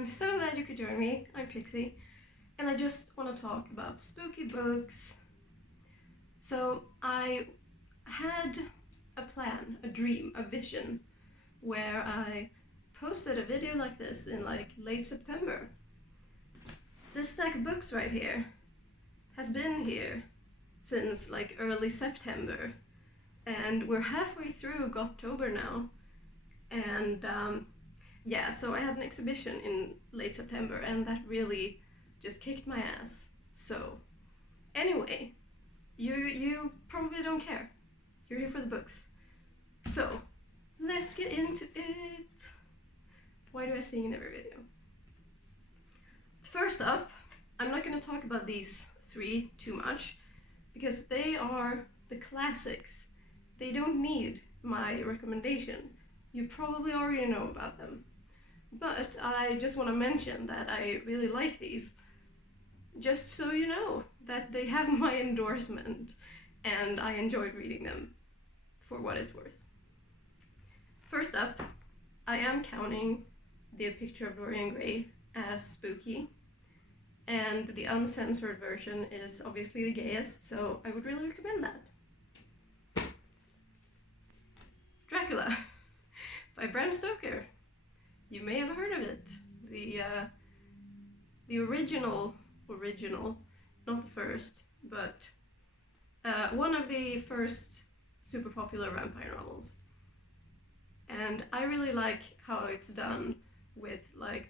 I'm so glad you could join me. I'm Pixie, and I just want to talk about spooky books. So, I had a plan, a dream, a vision, where I posted a video like this in late September. This stack of books right here has been here since early September, and we're halfway through Gothtober now, and so I had an exhibition in late September, and that really just kicked my ass. So, anyway, you probably don't care. You're here for the books. So, let's get into it. Why do I sing in every video? First up, I'm not going to talk about these three too much, because they are the classics. They don't need my recommendation. You probably already know about them. But I just want to mention that I really like these, just so you know that they have my endorsement and I enjoyed reading them for what it's worth. First up, I am counting The Picture of Dorian Gray as spooky, and the uncensored version is obviously the gayest, so I would really recommend that. Dracula by Bram Stoker. You may have heard of it. The original, not the first, but one of the first super popular vampire novels. And I really like how it's done with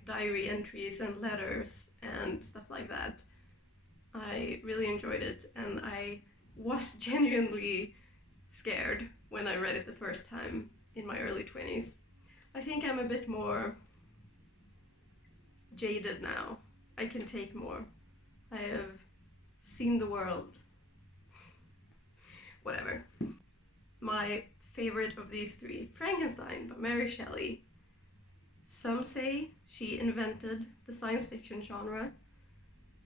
diary entries and letters and stuff like that. I really enjoyed it, and I was genuinely scared when I read it the first time in my early 20s. I think I'm a bit more jaded now. I can take more. I have seen the world. Whatever. My favorite of these three, Frankenstein by Mary Shelley. Some say she invented the science fiction genre,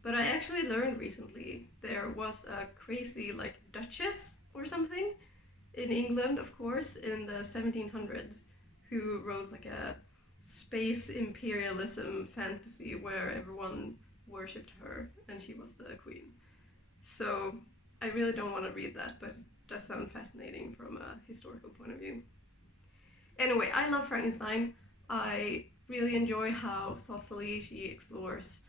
but I actually learned recently there was a crazy duchess or something in England, of course, in the 1700s, who wrote a space imperialism fantasy where everyone worshipped her and she was the queen. So I really don't want to read that, but it does sound fascinating from a historical point of view. Anyway, I love Frankenstein. I really enjoy how thoughtfully she explores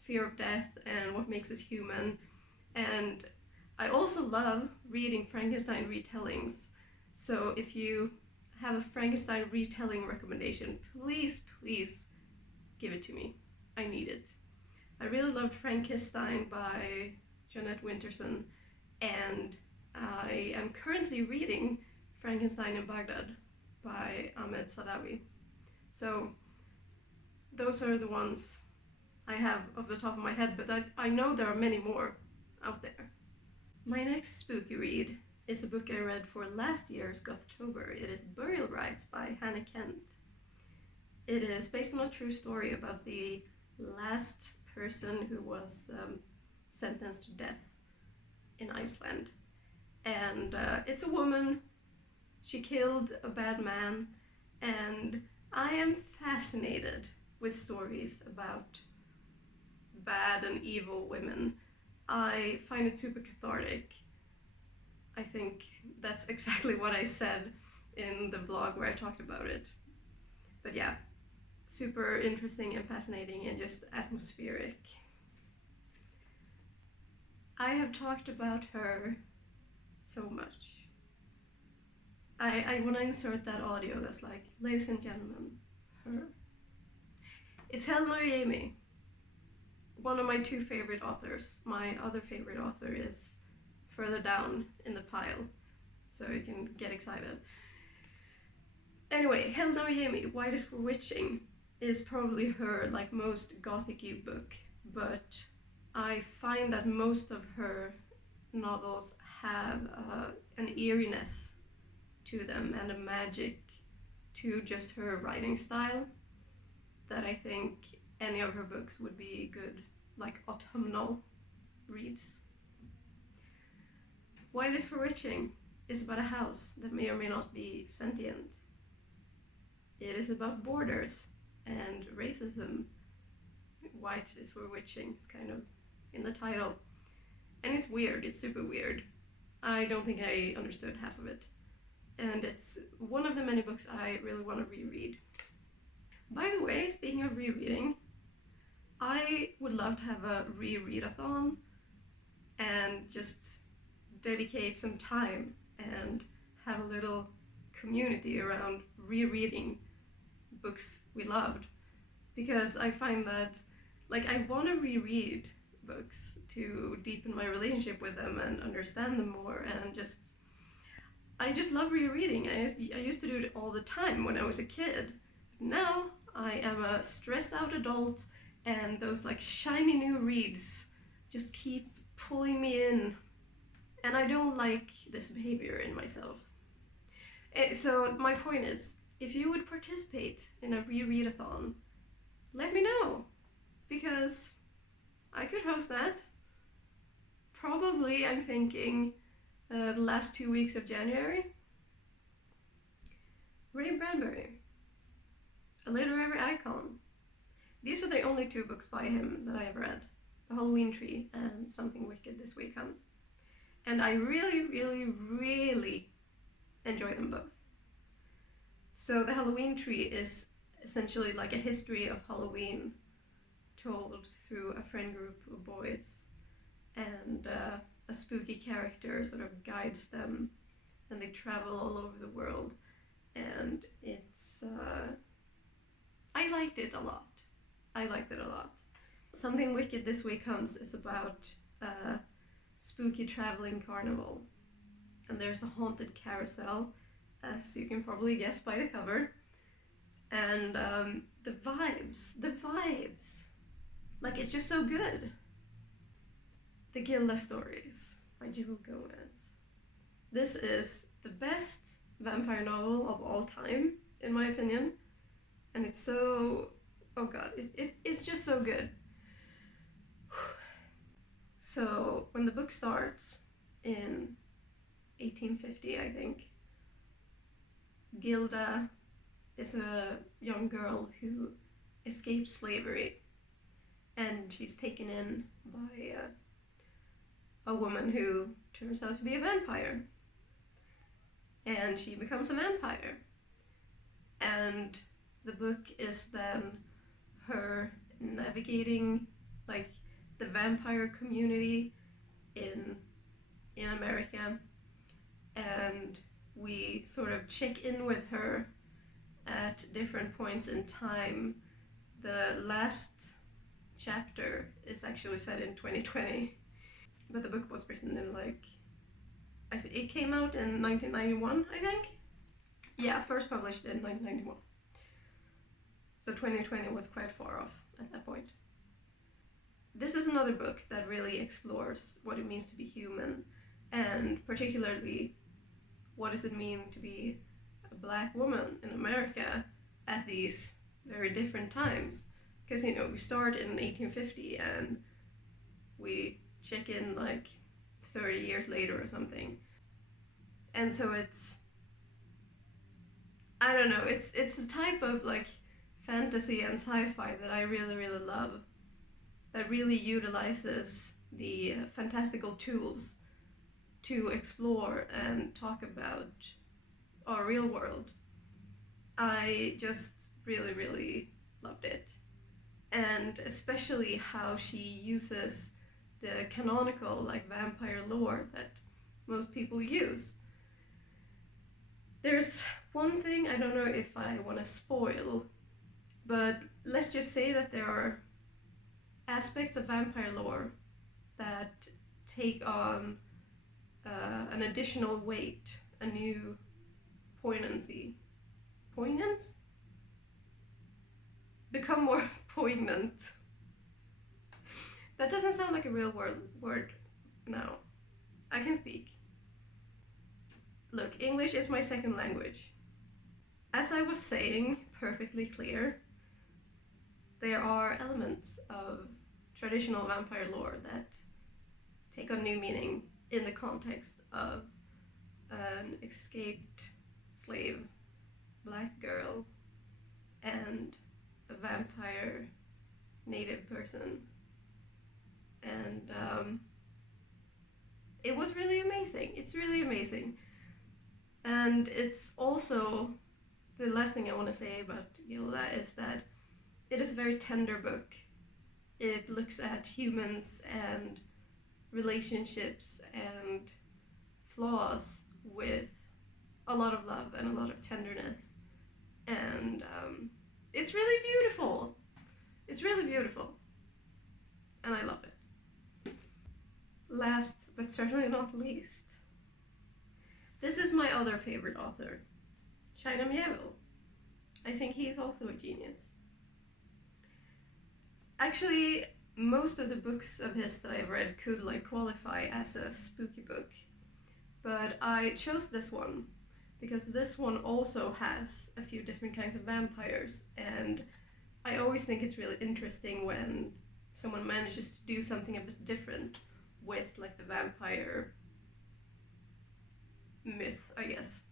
fear of death and what makes us human. And I also love reading Frankenstein retellings. So if you have a Frankenstein retelling recommendation, please give it to me. I need it. I really loved Frankenstein by Jeanette Winterson, and I am currently reading Frankenstein in Baghdad by Ahmed Sadawi. So those are the ones I have off the top of my head, but I know there are many more out there. My next spooky read is a book I read for last year's Gothtober. It is Burial Rites by Hannah Kent. It is based on a true story about the last person who was sentenced to death in Iceland. And it's a woman. She killed a bad man, and I am fascinated with stories about bad and evil women. I find it super cathartic. I think that's exactly what I said in the vlog where I talked about it. But yeah, super interesting and fascinating and just atmospheric. I have talked about her so much. I want to insert that audio that's ladies and gentlemen, her. It's Helena Oyemi, one of my two favorite authors. My other favorite author is further down in the pile, so you can get excited. Anyway, Helena Oyemi, White is for Witching, is probably her most gothic-y book, but I find that most of her novels have an eeriness to them and a magic to just her writing style that I think any of her books would be good autumnal reads. White is for Witching is about a house that may or may not be sentient. It is about borders and racism. White is for witching, it's kind of in the title. And it's weird, it's super weird. I don't think I understood half of it. And it's one of the many books I really want to reread. By the way, speaking of rereading, I would love to have a readathon and just dedicate some time and have a little community around rereading books we loved. Because I find that, like, I want to reread books to deepen my relationship with them and understand them more, and I just love rereading. I used to do it all the time when I was a kid. Now I am a stressed out adult, and those like shiny new reads just keep pulling me in, and I don't like this behavior in myself. So my point is, if you would participate in a rereadathon, let me know, because I could host that. Probably, I'm thinking the last 2 weeks of January. Ray Bradbury, a literary icon. These are the only 2 books by him that I have read. The Halloween Tree and Something Wicked This Way Comes. And I really, really, really enjoy them both. So The Halloween Tree is essentially like a history of Halloween told through a friend group of boys, and a spooky character sort of guides them, and they travel all over the world, and it's I liked it a lot. Something Wicked This Way Comes is about a spooky traveling carnival, and there's a haunted carousel, as you can probably guess by the cover, and the vibes, like, it's just so good. The Gilda Stories by Jill Gomez. This is the best vampire novel of all time, in my opinion, and it's so, oh god, it's just so good. So when the book starts in 1850, I think, Gilda is a young girl who escapes slavery, and she's taken in by a woman who turns out to be a vampire, and she becomes a vampire, and the book is then her navigating like the vampire community in America, and we sort of check in with her at different points in time. The last chapter is actually set in 2020, but the book was written in like, it came out in 1991, I think. Yeah, first published in 1991. So 2020 was quite far off at that point. This is another book that really explores what it means to be human, and particularly what does it mean to be a black woman in America at these very different times. Because, you know, we start in 1850 and we check in like 30 years later or something. And so it's, I don't know, it's a type of like fantasy and sci-fi that I really, really love, that really utilizes the fantastical tools to explore and talk about our real world. I just really, really loved it. And especially how she uses the canonical like vampire lore that most people use. There's one thing, I don't know if I want to spoil, but let's just say that there are aspects of vampire lore that take on an additional weight, a new poignancy. Poignance? Become more poignant. That doesn't sound like a real word now. I can speak. Look, English is my second language. As I was saying, perfectly clear, there are elements of traditional vampire lore that take on new meaning in the context of an escaped slave black girl and a vampire native person. And it was really amazing. It's really amazing. And it's also, the last thing I want to say about Gilda is that it is a very tender book. It looks at humans and relationships and flaws with a lot of love and a lot of tenderness. And it's really beautiful. It's really beautiful. And I love it. Last, but certainly not least, this is my other favorite author, China Mieville. I think he's also a genius. Actually, most of the books of his that I've read could like qualify as a spooky book, but I chose this one because this one also has a few different kinds of vampires, and I always think it's really interesting when someone manages to do something a bit different with like the vampire myth, I guess.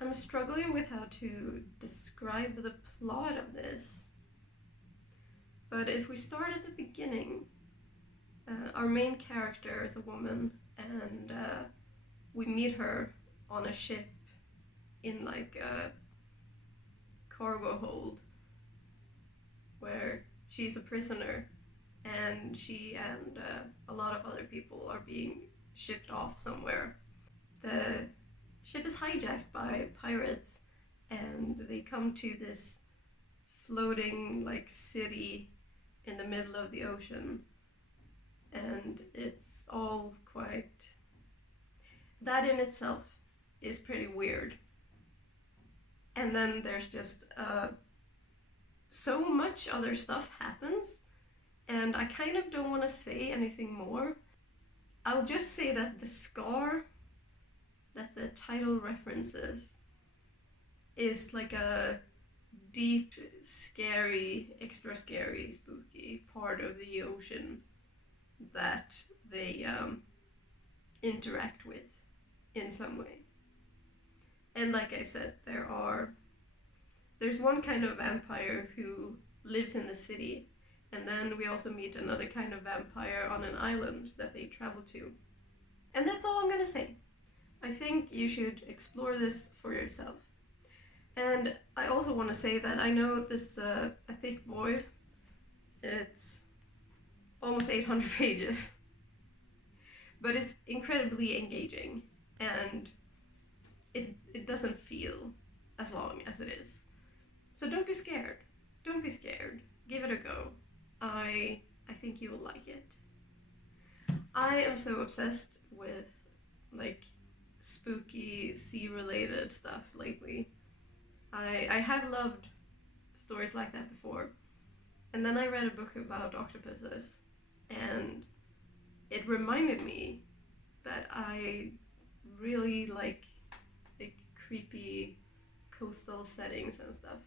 I'm struggling with how to describe the plot of this, but if we start at the beginning, our main character is a woman, and we meet her on a ship in like a cargo hold where she's a prisoner, and she and a lot of other people are being shipped off somewhere. The ship is hijacked by pirates, and they come to this floating like city in the middle of the ocean, and it's all quite, that in itself is pretty weird. And then there's just so much other stuff happens, and I kind of don't want to say anything more. I'll just say that the scar that the title references is like a deep, scary, extra scary, spooky part of the ocean that they interact with in some way. And like I said, there's one kind of vampire who lives in the city, and then we also meet another kind of vampire on an island that they travel to. And that's all I'm gonna say. I think you should explore this for yourself. And I also want to say that I know this is a thick boy. It's almost 800 pages. But it's incredibly engaging, and it doesn't feel as long as it is. So don't be scared. Don't be scared. Give it a go. I think you will like it. I am so obsessed with like spooky sea-related stuff lately. I have loved stories like that before. And then I read a book about octopuses, and it reminded me that I really like creepy coastal settings and stuff.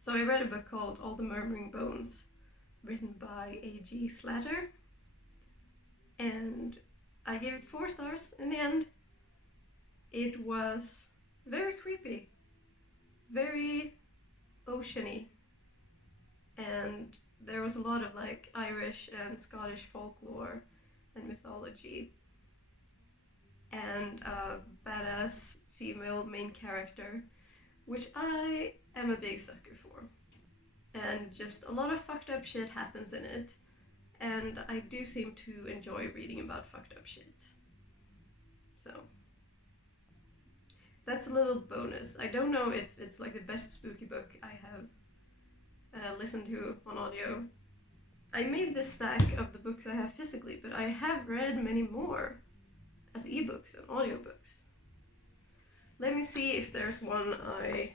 So I read a book called All the Murmuring Bones, written by A.G. Slatter, and I gave it 4 stars in the end. It was very creepy, very oceany, and there was a lot of like Irish and Scottish folklore and mythology, and a badass female main character, which I am a big sucker for. And just a lot of fucked up shit happens in it, and I do seem to enjoy reading about fucked up shit. So that's a little bonus. I don't know if it's like the best spooky book I have listened to on audio. I made this stack of the books I have physically, but I have read many more as ebooks and audiobooks. Let me see if there's one I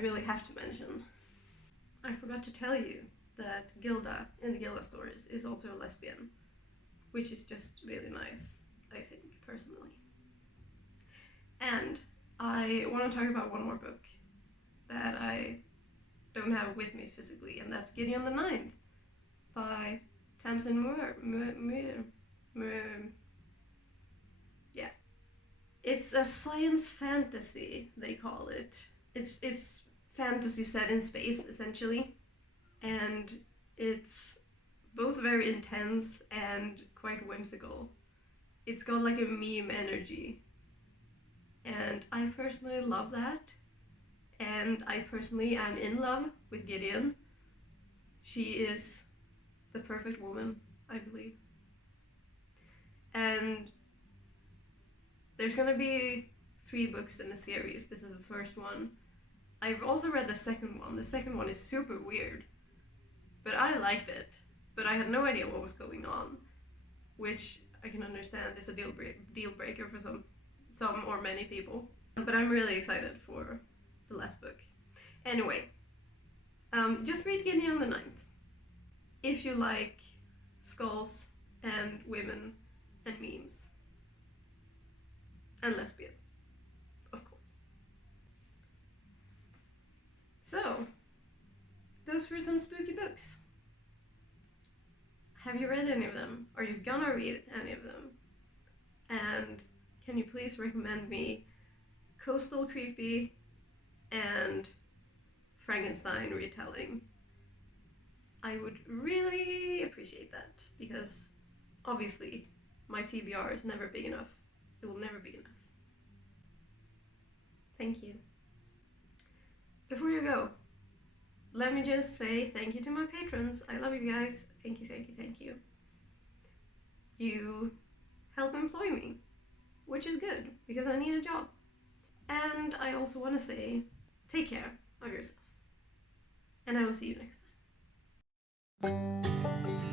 really have to mention. I forgot to tell you that Gilda in the Gilda stories is also a lesbian, which is just really nice, I think, personally. And I want to talk about one more book that I don't have with me physically, and that's Gideon the Ninth by Tamsin Muir. Yeah. It's a science fantasy, they call it. It's fantasy set in space, essentially. And it's both very intense and quite whimsical. It's got like a meme energy. And I personally love that. And I personally am in love with Gideon. She is the perfect woman, I believe. And there's gonna be 3 books in the series. This is the first one. I've also read the second one. The second one is super weird. But I liked it. But I had no idea what was going on. Which I can understand is a deal breaker for some or many people. But I'm really excited for the last book. Anyway, just read Gideon the Ninth. If you like skulls and women and memes. And lesbians, of course. So, those were some spooky books. Have you read any of them? Are you gonna read any of them? And can you please recommend me Coastal Creepy and Frankenstein retelling? I would really appreciate that, because obviously my TBR is never big enough. It will never be enough. Thank you. Before you go, let me just say thank you to my patrons. I love you guys. Thank you, thank you, thank you. You help employ me, which is good, because I need a job. And I also want to say, take care of yourself. And I will see you next time.